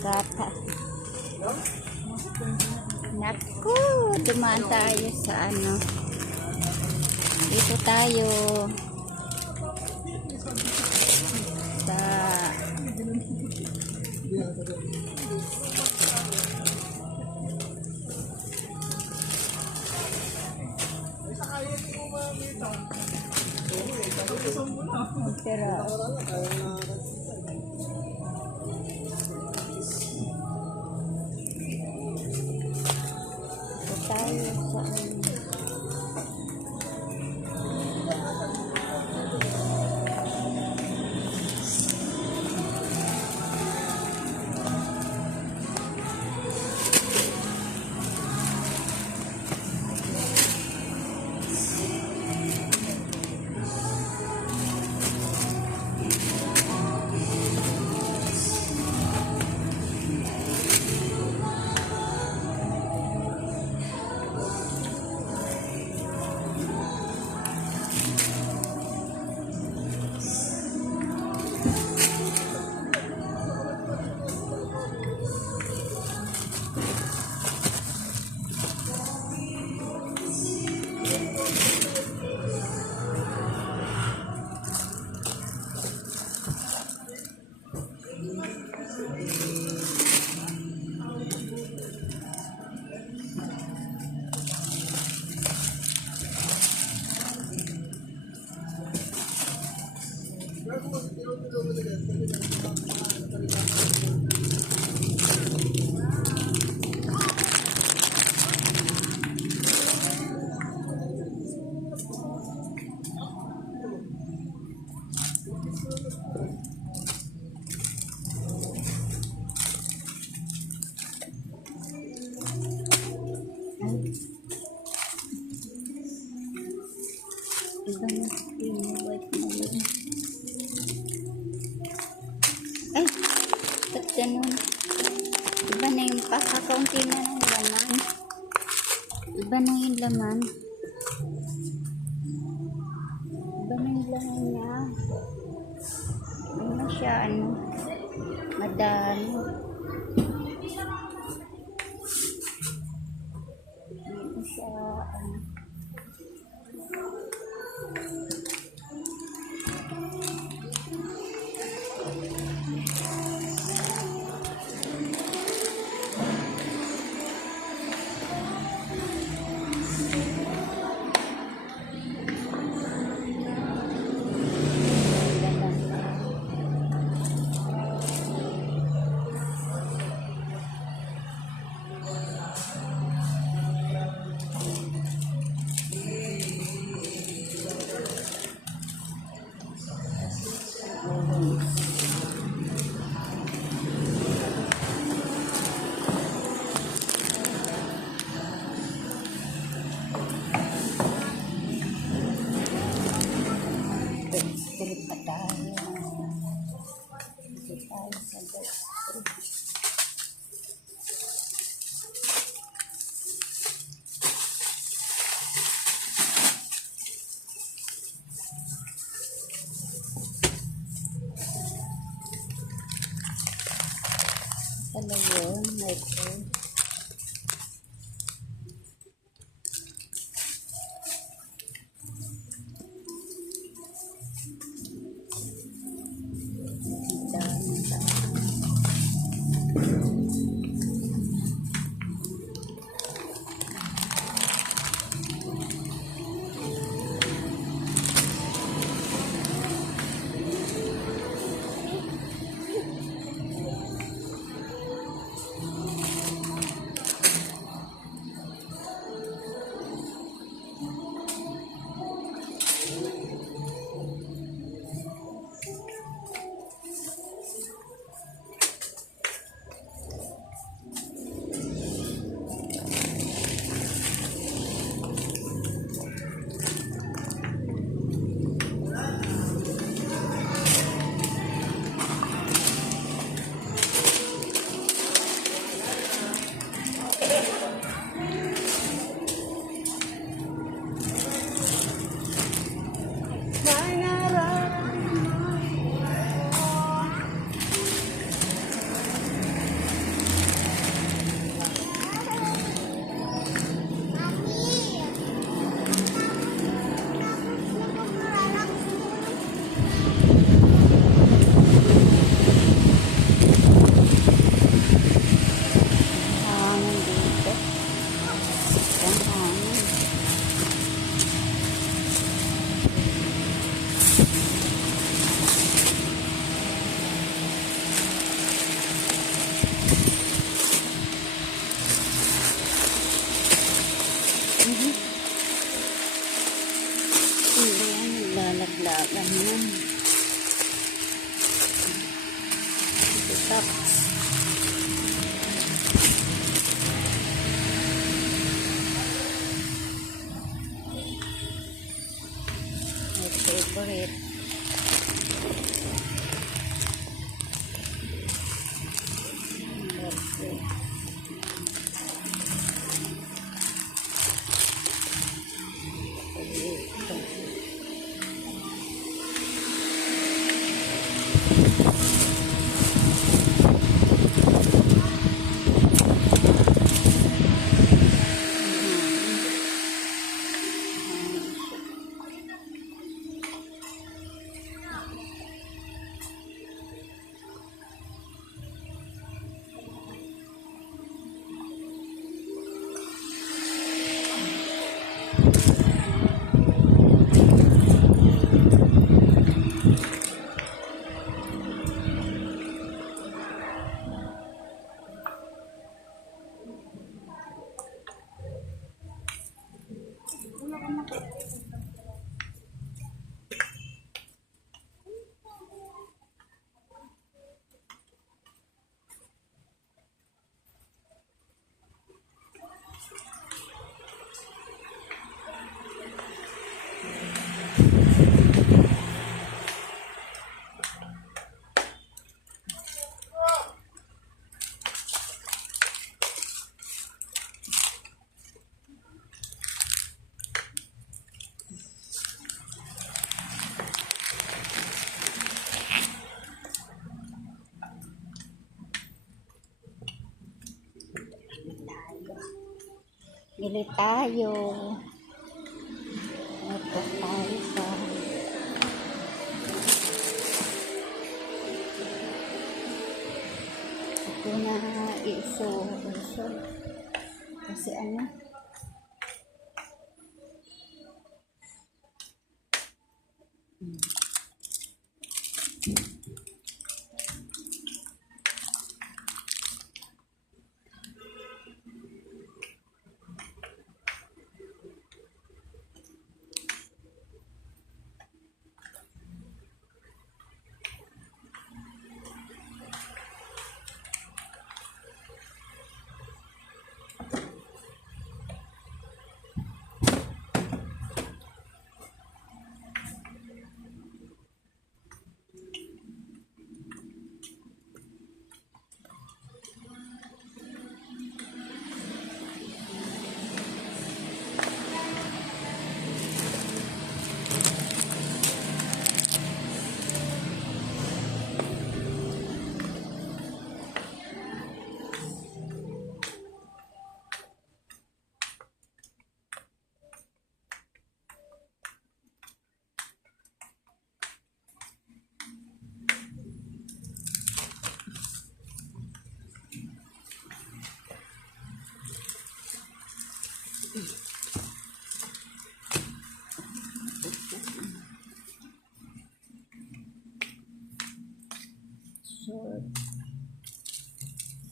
gatas. Naku, dumaan tayo sa ano. Dito tayo sa pero tayo sa ay, ba't ganun? Iba na yung pakakaunti na ng laman. Iba na yung laman. Iba na yung laman niya. Ano na siya, ano? Madami. Ano siya, ano? Ano yun? Ito. Bili tayo. Ito tayo sa ito na iso. Kasi ano?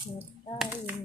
Short tayo.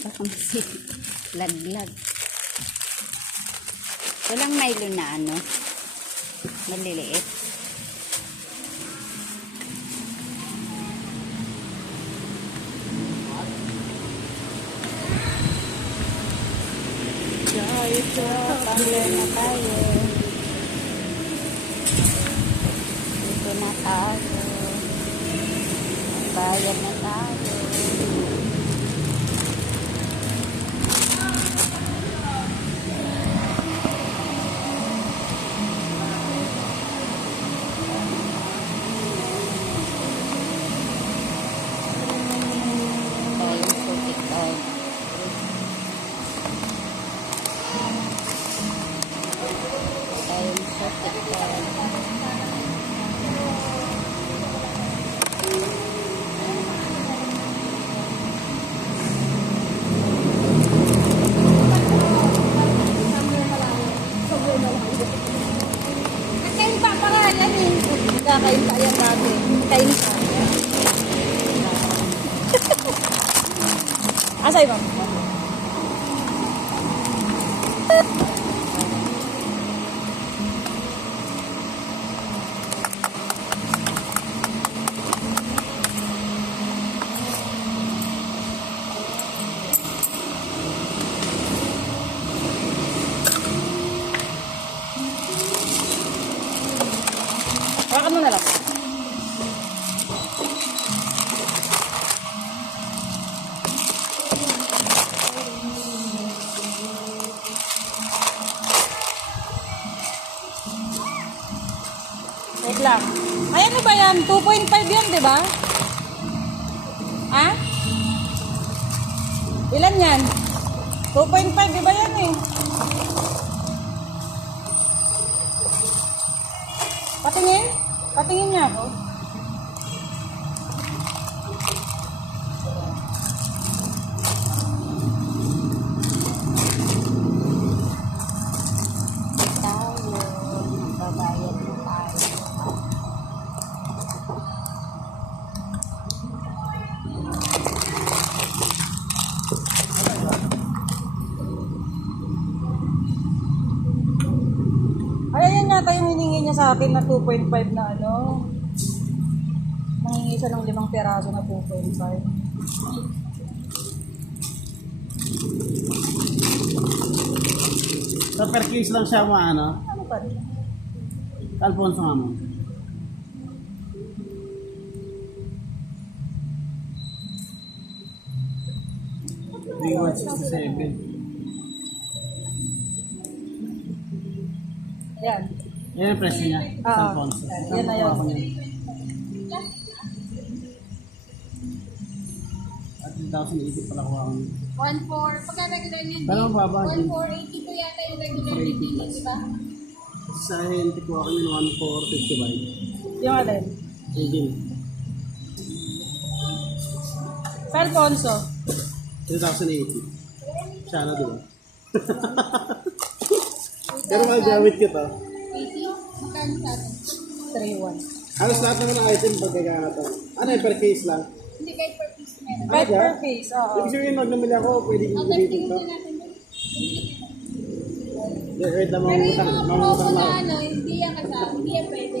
Baka masih laglag. Walang nylon na ano, maliliit. Ito, tumbler na tayo. Ito na tayo. Bayad na tayo. Kakain tayo dati. Kain ka. Asay ba? Hawakan mo na lang. yan? 2.5 yan, di ba? Ha? Ilan yan? 2.5, di ba yan eh? Patingin? Patingin niya ako. Tayo. Magbabayad na tayo. Ay, ayan yata yung hiningi niya sa akin na 2.5 na ano. Nangingi siya ng 5 piraso na 2.5. So per case lang siya ano? Ano pa rin? Alfonso nga mo. Big 167. Yan. Yan ang presyo niya. Oo. Sa Alfonso. Yan na yun. At 2,080 pala kuha ko. 1,400. Pagka regular niyan, Pero mababa din. 1,480 po yata yung regular niyan, di ba? Sa hente kuha ko yun 1,455. Yung alin? Again. Sa Alfonso. 2,080. Siya na diba? Pero magagamit ko to. 80? Magkano sa atin? 3.1. Halos lahat naman ng item pagkakana to. Ano yung per case lang? Hindi kahit per piece meron. Right Ano per ba? piece, oo. Ibig sabihin pag namili ako, pwede kong Ang gamitin testing to. din natin doon. Wait lang, Pero yung mangutang mga promo mangutang na na. ano, hindi yan kasama, hindi yan pwede.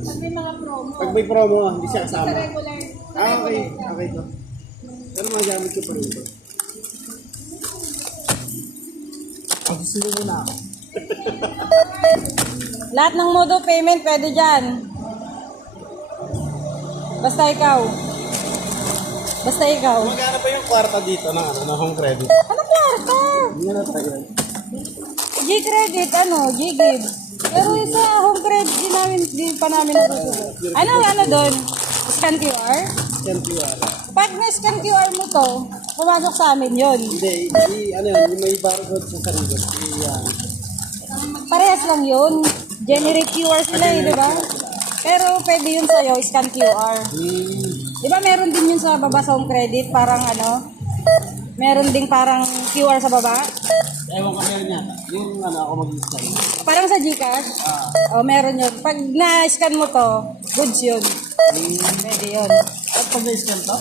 Pag may mga promo, Pag may promo, hindi siya sa kasama. regular, sa Ah, okay. regular ka. Okay to. Pero magamit ko pa rin to. Pagsusulo muna ako. Lahat ng mode of payment pwede dyan. Basta ikaw. Basta ikaw. Magkano pa yung kwarta dito ng ano, ng home credit? Ano kwarta? Hindi na tayo. G-credit, ano, G-give. Pero yung sa home credit, di pa namin natutunan. Ano doon? Scan QR? Yan QR. Pag na-scan QR mo to, pumasok sa amin yon. Hindi, ano yun, yung may barcode sa sarili. Yan. Parehas lang yun. Generate QR sila eh, di ba? Pero pwede yun sa'yo, scan QR. Di ba meron din yun sa baba sa home credit, parang ano, meron ding parang QR sa baba. Ewan ko meron yata. Yung ano, ako mag-scan. Parang sa Gcash. O, meron yun. Pag na-scan mo to, goods yun. Pwede yun. At pag na-scan to?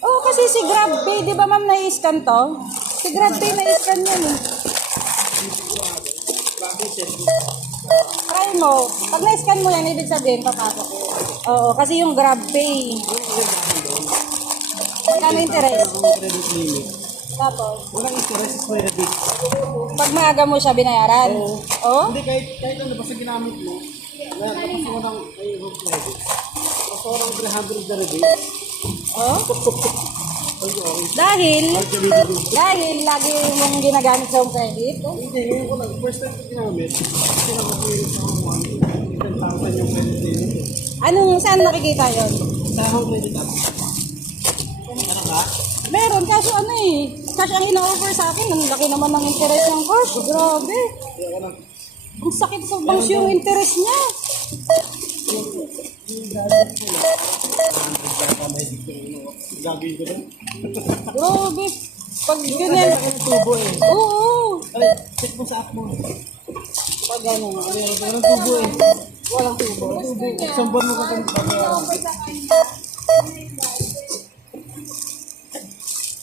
Oo, kasi si GrabPay, di ba ma'am na-scan to? Si GrabPay na-scan yan eh. Try mo. Pag na-scan mo yan, ibig sabihin, papasok yun. Oo, kasi yung GrabPay. Magkano interest? Home credit limit. Tapos, Walang interest is may rebate. pag maaga mo siya binayaran. Oo? Hindi, kahit ano, basta ginamit mo, tapos mo ng ay, home credit. Tapos mo ng 300 na rebate. Oo? Okay. Dahil, Pag gamitin mo. dahil lagi mong ginagamit sa home credit. Hindi, ngayon ko lang. First time ko ginamit. Kasi nakakulit sa home credit. 10,000 yung credit limit. Anong, saan nakikita yon? Sa home credit app. Ano ka? Meron, kaso ano eh, cash ang ina-offer sa akin, ang laki naman ng interest ng cash, grabe. Kaya ka na. Ang sakit sa bangs yung interest niya. Gagawin ko doon. Grabe. Pag ganyan, Ang tubo eh. oo. Ay, check mo sa app mo. Pag ano, Walang tubo eh. walang tubo. Isang buwan mo ka kang babayaran.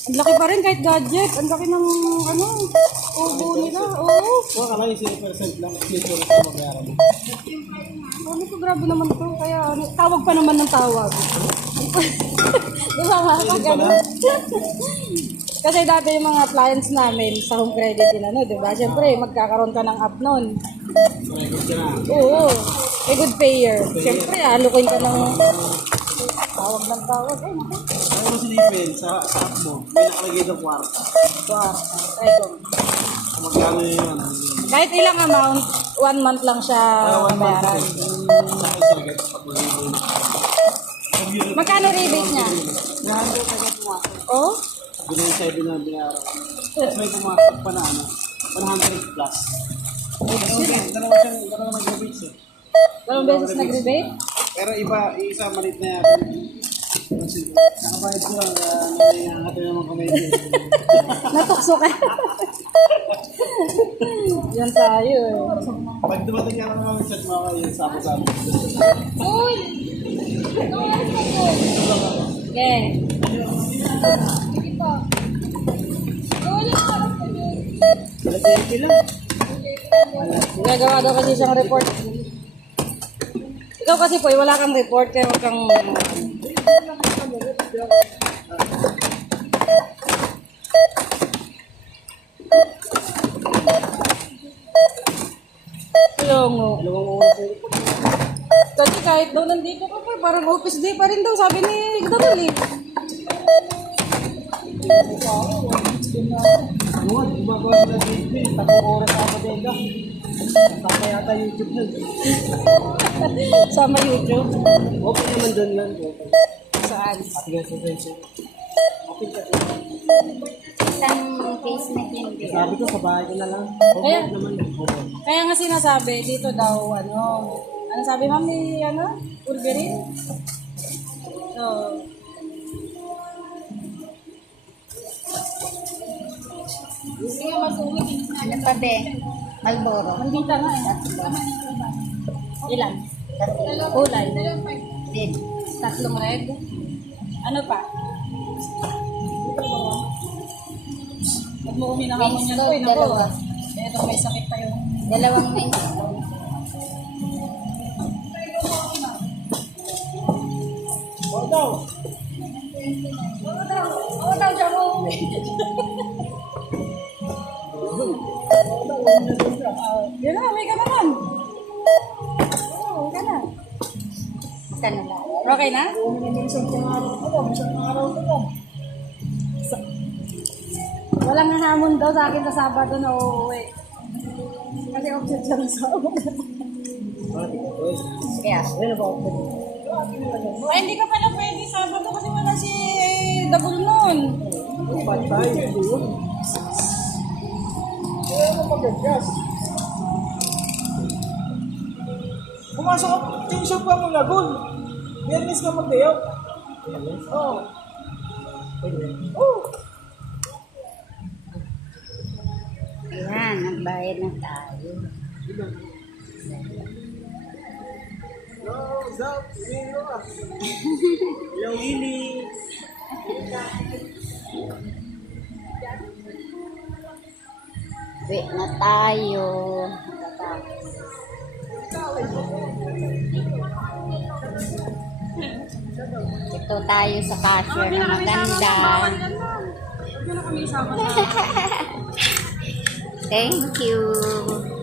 Ang laki pa rin kahit gadget, ang laki ng ano, tubo nila, oo. So, akala yung 0% lang. Dito na sa babayaran mo. Ano ko, grabe naman to, kaya ano, tawag pa naman ng tawag. Diba nga, pag ano. Kasi dati yung mga clients namin sa home credit din ano, diba? Siyempre, magkakaroon ka ng app nun. Record ka na. Oo, a good payer. Siyempre, alukin ka ng tawag ng tawag. Ay, naku. Ayaw mo silipin sa app mo. May nakalagay ng kwarta. Try ko. Kung magkano yun. Kahit ilang amount, 1 month lang siya 1 month. bayaran. Sa get pag mag-ibig. Magkano rebate niya? 300 agad pumasok. Oh? Binay 7 na binayaran. Tapos may pumasok pa na ano, 100 plus. Dalawa nag-rebates eh. Dalawang beses nag-rebate? Pero iba, isa malit na yata. Kasi nakabayad ko lang, nangyayangatan naman kami. Natukso ka. Yan tayo eh. Pag dumating ka lang kami chat mga kayo, sabi-sabi. Uy! Okay. Alas 8 lang. Gagawa daw kasi siyang report. Ikaw kasi po, wala kang report kaya wag kang... Tulungo. Dalawang oras eh. Kasi kahit daw nandito ka pa, parang office day pa rin daw, sabi ni Gdamil eh. Buwan, gumagawa ko na video, 3 oras ako din ka. Kasama yata YouTube nun. Sama YouTube. Okay naman doon lang. Saan? Patigan sa friends. Okay ka. Isang face na hindi. Sabi ko sa bahay ko na lang. Kaya, Okay naman. Okay. kaya nga sinasabi, dito daw, ano sabi ma'am ni, Wolverine? So, sige, masulit. Ano pa be? Malboro. Nandito nga eh. Ilan? Kulay. Din. 3 red. Ano pa? Huwag mo kuminahamon yan po. Wings coat, dalawa. Ito may sakit pa yung... Dalawang wings. Oo daw siya mo. Yun na, may ka naman. Oo, ka na. Basta na lang. Okay na? Walang hamon daw sa akin sa Sabado na uuwi. Kasi object siya sa Kaya, Ay, hindi ka pala pwede Sabado kasi wala si Dabul noon. Patay. Kaya mo mag-adjust. Pumasok ka, tinsyok pa mo lagun. Biyernes ka mag-dayo. Oo. Oo. yan, nagbayad na tayo. No, Zap, Willo ah. Hello, Willie. Uwi na tayo. Ito tayo sa cashier na maganda. Huwag na kami isama sa... Thank you.